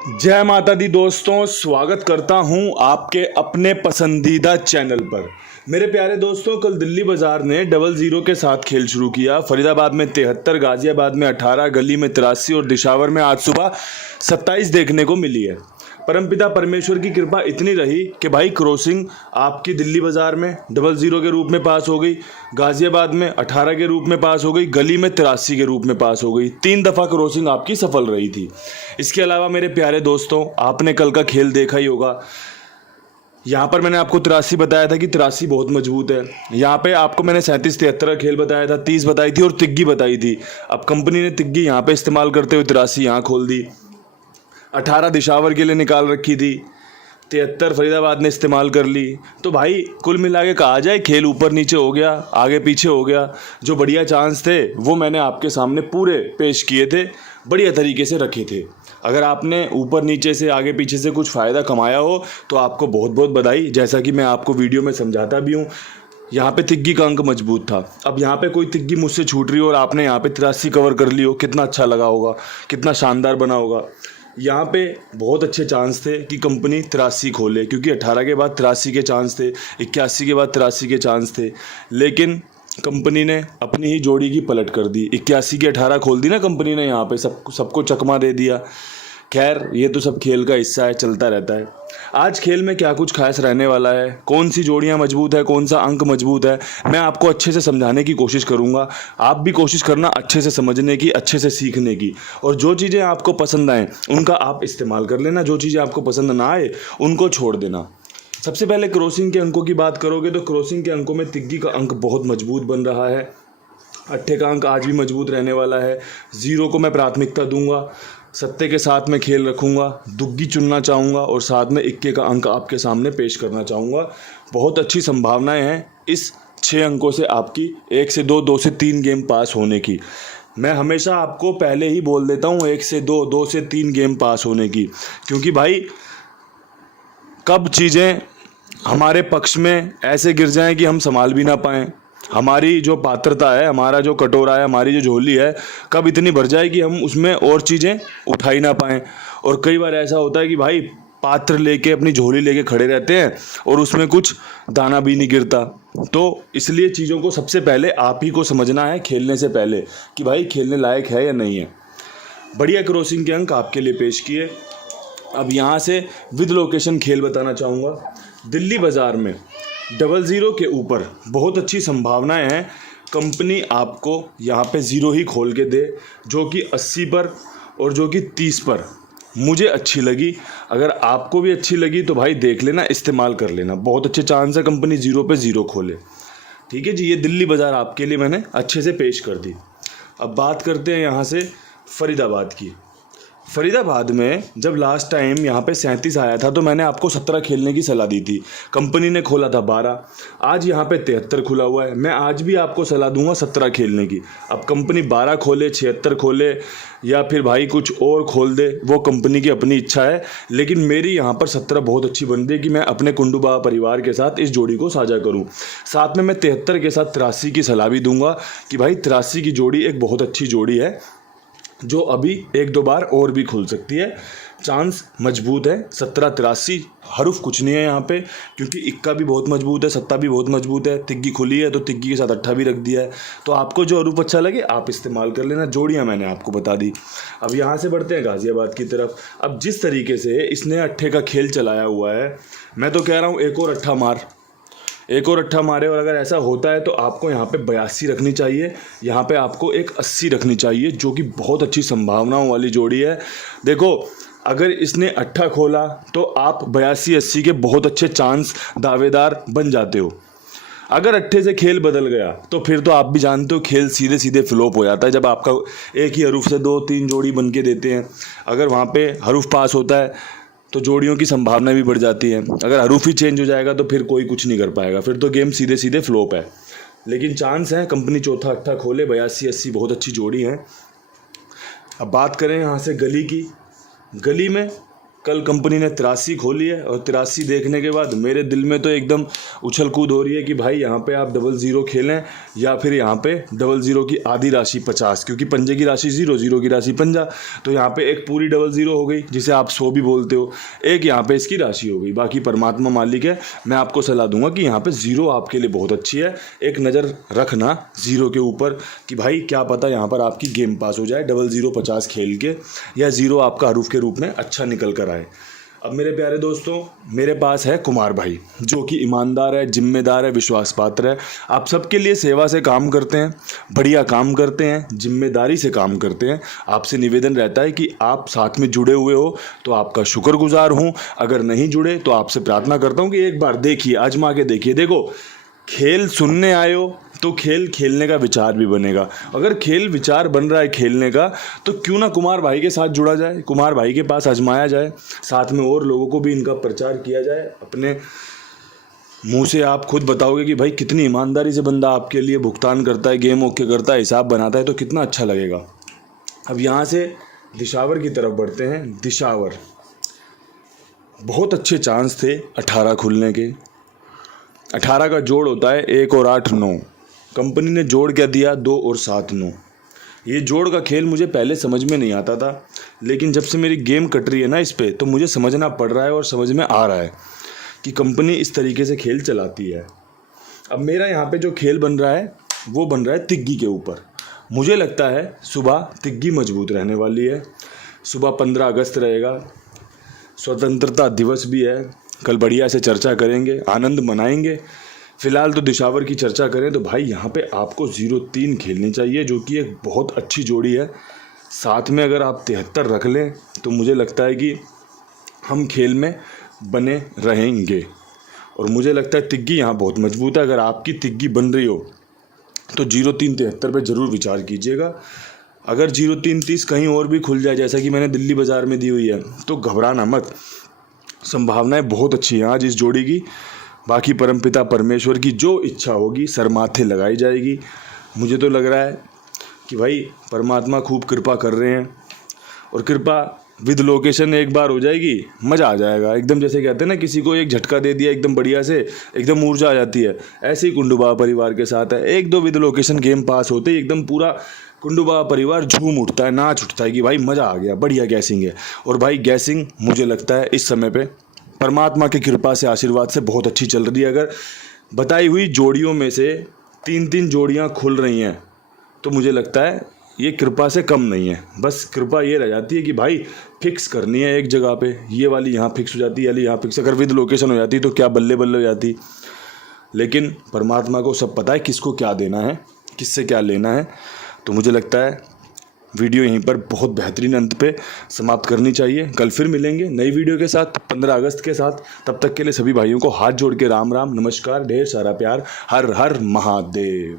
जय माता दी दोस्तों, स्वागत करता हूं आपके अपने पसंदीदा चैनल पर। मेरे प्यारे दोस्तों, कल दिल्ली बाजार ने 00 के साथ खेल शुरू किया। फरीदाबाद में 73, गाजियाबाद में 18, गली में 83 और दिशावर में आज सुबह 27 देखने को मिली है। परमपिता परमेश्वर की कृपा इतनी रही कि भाई क्रॉसिंग आपकी दिल्ली बाजार में 00 के रूप में पास हो गई, गाजियाबाद में 18 के रूप में पास हो गई, गली में 83 के रूप में पास हो गई। 3 दफ़ा क्रॉसिंग आपकी सफल रही थी। इसके अलावा मेरे प्यारे दोस्तों, आपने कल का खेल देखा ही होगा। यहाँ पर मैंने आपको 83 बताया था कि 83 बहुत मजबूत है। यहाँ पे आपको मैंने 37-73 का खेल बताया था, 30 बताई थी और तिग्गी बताई थी। अब कंपनी ने तिग्गी यहाँ पे इस्तेमाल करते हुए 83 यहाँ खोल दी। 18 दिशावर के लिए निकाल रखी थी, 73 फरीदाबाद ने इस्तेमाल कर ली। तो भाई कुल मिला के कहा जाए खेल ऊपर नीचे हो गया, आगे पीछे हो गया। जो बढ़िया चांस थे वो मैंने आपके सामने पूरे पेश किए थे, बढ़िया तरीके से रखे थे। अगर आपने ऊपर नीचे से आगे पीछे से कुछ फ़ायदा कमाया हो तो आपको बहुत बहुत बधाई। जैसा कि मैं आपको वीडियो में समझाता भी हूँ, यहाँ पे तिग्गी का अंक मजबूत था। अब यहाँ पे कोई तिग्गी मुझसे छूट रही हो और आपने यहाँ पे 83 कवर कर ली हो, कितना अच्छा लगा होगा, कितना शानदार बना होगा। यहाँ पे बहुत अच्छे चांस थे कि कंपनी 83 खोले, क्योंकि 18 के बाद 83 के चांस थे, 81 के बाद 83 के चांस थे। लेकिन कंपनी ने अपनी ही जोड़ी की पलट कर दी, 81 की 18 खोल दी ना कंपनी ने। यहाँ पे सबको चकमा दे दिया। खैर, ये तो सब खेल का हिस्सा है, चलता रहता है। आज खेल में क्या कुछ खास रहने वाला है, कौन सी जोड़ियां मजबूत है, कौन सा अंक मजबूत है, मैं आपको अच्छे से समझाने की कोशिश करूंगा। आप भी कोशिश करना अच्छे से समझने की, अच्छे से सीखने की। और जो चीज़ें आपको पसंद आएँ उनका आप इस्तेमाल कर लेना, जो चीज़ें आपको पसंद ना आए उनको छोड़ देना। सबसे पहले क्रॉसिंग के अंकों की बात करोगे तो क्रॉसिंग के अंकों में तिग्गी का अंक बहुत मजबूत बन रहा है। अट्ठे का अंक आज भी मजबूत रहने वाला है। 0 को मैं प्राथमिकता दूंगा, सत्ते के साथ में खेल रखूंगा, दुग्गी चुनना चाहूँगा और साथ में इक्के का अंक आपके सामने पेश करना चाहूँगा। बहुत अच्छी संभावनाएं हैं इस 6 अंकों से आपकी 1 से 2, 2 से 3 गेम पास होने की। मैं हमेशा आपको पहले ही बोल देता हूँ 1 से 2, 2 से 3 गेम पास होने की, क्योंकि भाई कब चीज़ें हमारे पक्ष में ऐसे गिर जाएं कि हम संभाल भी ना पाएँ। हमारी जो पात्रता है, हमारा जो कटोरा है, हमारी जो झोली है, कब इतनी भर जाए कि हम उसमें और चीज़ें उठा ही ना पाएँ। और कई बार ऐसा होता है कि भाई पात्र लेके, अपनी झोली लेके खड़े रहते हैं और उसमें कुछ दाना भी नहीं गिरता। तो इसलिए चीज़ों को सबसे पहले आप ही को समझना है खेलने से पहले कि भाई खेलने लायक है या नहीं है। बढ़िया क्रॉसिंग के अंक आपके लिए पेश किए। अब यहाँ से विद लोकेशन खेल बताना चाहूँगा। दिल्ली बाज़ार में 00 के ऊपर बहुत अच्छी संभावनाएं हैं कंपनी आपको यहाँ पे 0 ही खोल के दे, जो कि 80 पर और जो कि 30 पर मुझे अच्छी लगी। अगर आपको भी अच्छी लगी तो भाई देख लेना, इस्तेमाल कर लेना। बहुत अच्छे चांस है कंपनी 0 पे 0 खोले। ठीक है जी, ये दिल्ली बाज़ार आपके लिए मैंने अच्छे से पेश कर दी। अब बात करते हैं यहाँ से फरीदाबाद की। फरीदाबाद में जब लास्ट टाइम यहाँ पे 37 आया था तो मैंने आपको 17 खेलने की सलाह दी थी। कंपनी ने खोला था 12, आज यहाँ पे 73 खुला हुआ है। मैं आज भी आपको सलाह दूंगा 17 खेलने की। अब कंपनी 12 खोले, 76 खोले या फिर भाई कुछ और खोल दे, वो कंपनी की अपनी इच्छा है। लेकिन मेरी यहाँ पर 17 बहुत अच्छी बन रही है कि मैं अपने कुंडूबा परिवार के साथ इस जोड़ी को साझा करूँ। साथ में मैं 73 के साथ 83 की सलाह भी दूंगा कि भाई 83 की जोड़ी एक बहुत अच्छी जोड़ी है, जो अभी 1-2 बार और भी खुल सकती है। चांस मजबूत है। 17-83 हरूफ कुछ नहीं है यहाँ पे, क्योंकि इक्का भी बहुत मजबूत है, सत्ता भी बहुत मजबूत है। तिग्गी खुली है तो तिग्गी के साथ अट्ठा भी रख दिया है। तो आपको जो हरूफ अच्छा लगे आप इस्तेमाल कर लेना। जोड़ियाँ मैंने आपको बता दी। अब यहाँ से बढ़ते हैं गाजियाबाद की तरफ। अब जिस तरीके से इसने अट्ठे का खेल चलाया हुआ है, मैं तो कह रहा हूँ एक और अट्ठा मारे। और अगर ऐसा होता है तो आपको यहाँ पे 82 रखनी चाहिए, यहाँ पे आपको एक 80 रखनी चाहिए, जो कि बहुत अच्छी संभावनाओं वाली जोड़ी है। देखो, अगर इसने अट्ठा खोला तो आप 82-80 के बहुत अच्छे चांस दावेदार बन जाते हो। अगर अट्ठे से खेल बदल गया तो फिर तो आप भी जानते हो खेल सीधे सीधे फ्लॉप हो जाता है, जब आपका एक ही हरूफ से 2-3 जोड़ी बन के देते हैं। अगर वहाँ पे हरूफ पास होता है तो जोड़ियों की संभावना भी बढ़ जाती है। अगर हरूफ ही चेंज हो जाएगा तो फिर कोई कुछ नहीं कर पाएगा, फिर तो गेम सीधे सीधे फ्लॉप है। लेकिन चांस है कंपनी चौथा अट्ठा खोले। 82-80 बहुत अच्छी जोड़ी है। अब बात करें यहाँ से गली की। गली में कल कंपनी ने 83 खोली है और 83 देखने के बाद मेरे दिल में तो एकदम उछल कूद हो रही है कि भाई यहाँ पे आप 00 खेलें या फिर यहाँ पे 00 की आधी राशि 50, क्योंकि पंजे की राशि 0, 0 की राशि पंजा, तो यहाँ पे एक पूरी 00 हो गई जिसे आप 100 भी बोलते हो, एक यहाँ पे इसकी राशि हो गई। बाकी परमात्मा मालिक है। मैं आपको सलाह दूंगा कि यहाँ पे 0 आपके लिए बहुत अच्छी है। एक नज़र रखना 0 के ऊपर कि भाई क्या पता यहाँ पर आपकी गेम पास हो जाए 00 50 खेल के, या 0 आपका हरूफ के रूप में अच्छा निकल कर आए। अब मेरे प्यारे दोस्तों, मेरे पास है कुमार भाई जो कि ईमानदार है, जिम्मेदार है, विश्वास पात्र है। आप सबके लिए सेवा से काम करते हैं, बढ़िया काम करते हैं, जिम्मेदारी से काम करते हैं। आपसे निवेदन रहता है कि आप साथ में जुड़े हुए हो तो आपका शुक्रगुजार हूं, अगर नहीं जुड़े तो आपसे प्रार्थना करता हूं कि एक बार देखिए, आजमा के देखिए। देखो, खेल सुनने आए हो तो खेल खेलने का विचार भी बनेगा। अगर खेल विचार बन रहा है खेलने का तो क्यों ना कुमार भाई के साथ जुड़ा जाए, कुमार भाई के पास आजमाया जाए, साथ में और लोगों को भी इनका प्रचार किया जाए। अपने मुंह से आप खुद बताओगे कि भाई कितनी ईमानदारी से बंदा आपके लिए भुगतान करता है, गेम ओके करता है, हिसाब बनाता है, तो कितना अच्छा लगेगा। अब यहाँ से दिशावर की तरफ बढ़ते हैं। दिशावर बहुत अच्छे चांस थे 18 खुलने के। 18 का जोड़ होता है 1 और 8 9। कंपनी ने जोड़ क्या दिया, 2 और 7 9। ये जोड़ का खेल मुझे पहले समझ में नहीं आता था, लेकिन जब से मेरी गेम कट रही है ना इस पे, तो मुझे समझना पड़ रहा है और समझ में आ रहा है कि कंपनी इस तरीके से खेल चलाती है। अब मेरा यहाँ पे जो खेल बन रहा है वो बन रहा है तिग्गी के ऊपर। मुझे लगता है सुबह तिग्गी मजबूत रहने वाली है। सुबह 15 अगस्त रहेगा, स्वतंत्रता दिवस भी है। कल बढ़िया से चर्चा करेंगे, आनंद मनाएंगे। फिलहाल तो दिशावर की चर्चा करें तो भाई यहाँ पे आपको 0-3 खेलनी चाहिए, जो कि एक बहुत अच्छी जोड़ी है। साथ में अगर आप 73 रख लें तो मुझे लगता है कि हम खेल में बने रहेंगे। और मुझे लगता है तिग्गी यहाँ बहुत मजबूत है। अगर आपकी तिग्गी बन रही हो तो 0-3 73 पे ज़रूर विचार कीजिएगा। अगर 0-3 30 कहीं और भी खुल जाए, जैसा कि मैंने दिल्ली बाज़ार में दी हुई है, तो घबराना मत, संभावनाएं बहुत अच्छी हैं आज इस जोड़ी की। बाकी परमपिता परमेश्वर की जो इच्छा होगी सर माथे लगाई जाएगी। मुझे तो लग रहा है कि भाई परमात्मा खूब कृपा कर रहे हैं, और कृपा विद लोकेशन एक बार हो जाएगी, मज़ा आ जाएगा एकदम। जैसे कहते हैं ना, किसी को एक झटका दे दिया एकदम बढ़िया से, एकदम ऊर्जा आ जाती है, ऐसे ही कुंडुबा परिवार के साथ है। 1-2 विद लोकेशन गेम पास होते ही एकदम पूरा कुंडुबा परिवार झूम उठता है, नाच उठता है कि भाई मज़ा आ गया, बढ़िया गैसिंग है। और भाई गैसिंग मुझे लगता है इस समय पे परमात्मा की कृपा से, आशीर्वाद से बहुत अच्छी चल रही है। अगर बताई हुई जोड़ियों में से 3-3 जोड़ियां खुल रही हैं तो मुझे लगता है ये कृपा से कम नहीं है। बस कृपा ये रह जाती है कि भाई फिक्स करनी है एक जगह पे, ये वाली यहाँ फिक्स हो जाती है, वाली यहाँ फिक्स। अगर विद लोकेशन हो जाती तो क्या बल्ले बल्ले हो जाती। लेकिन परमात्मा को सब पता है किसको क्या देना है, किससे क्या लेना है। तो मुझे लगता है वीडियो यहीं पर बहुत बेहतरीन अंत पे समाप्त करनी चाहिए। कल फिर मिलेंगे नई वीडियो के साथ 15 अगस्त के साथ। तब तक के लिए सभी भाइयों को हाथ जोड़ के राम राम, नमस्कार, ढेर सारा प्यार। हर हर महादेव।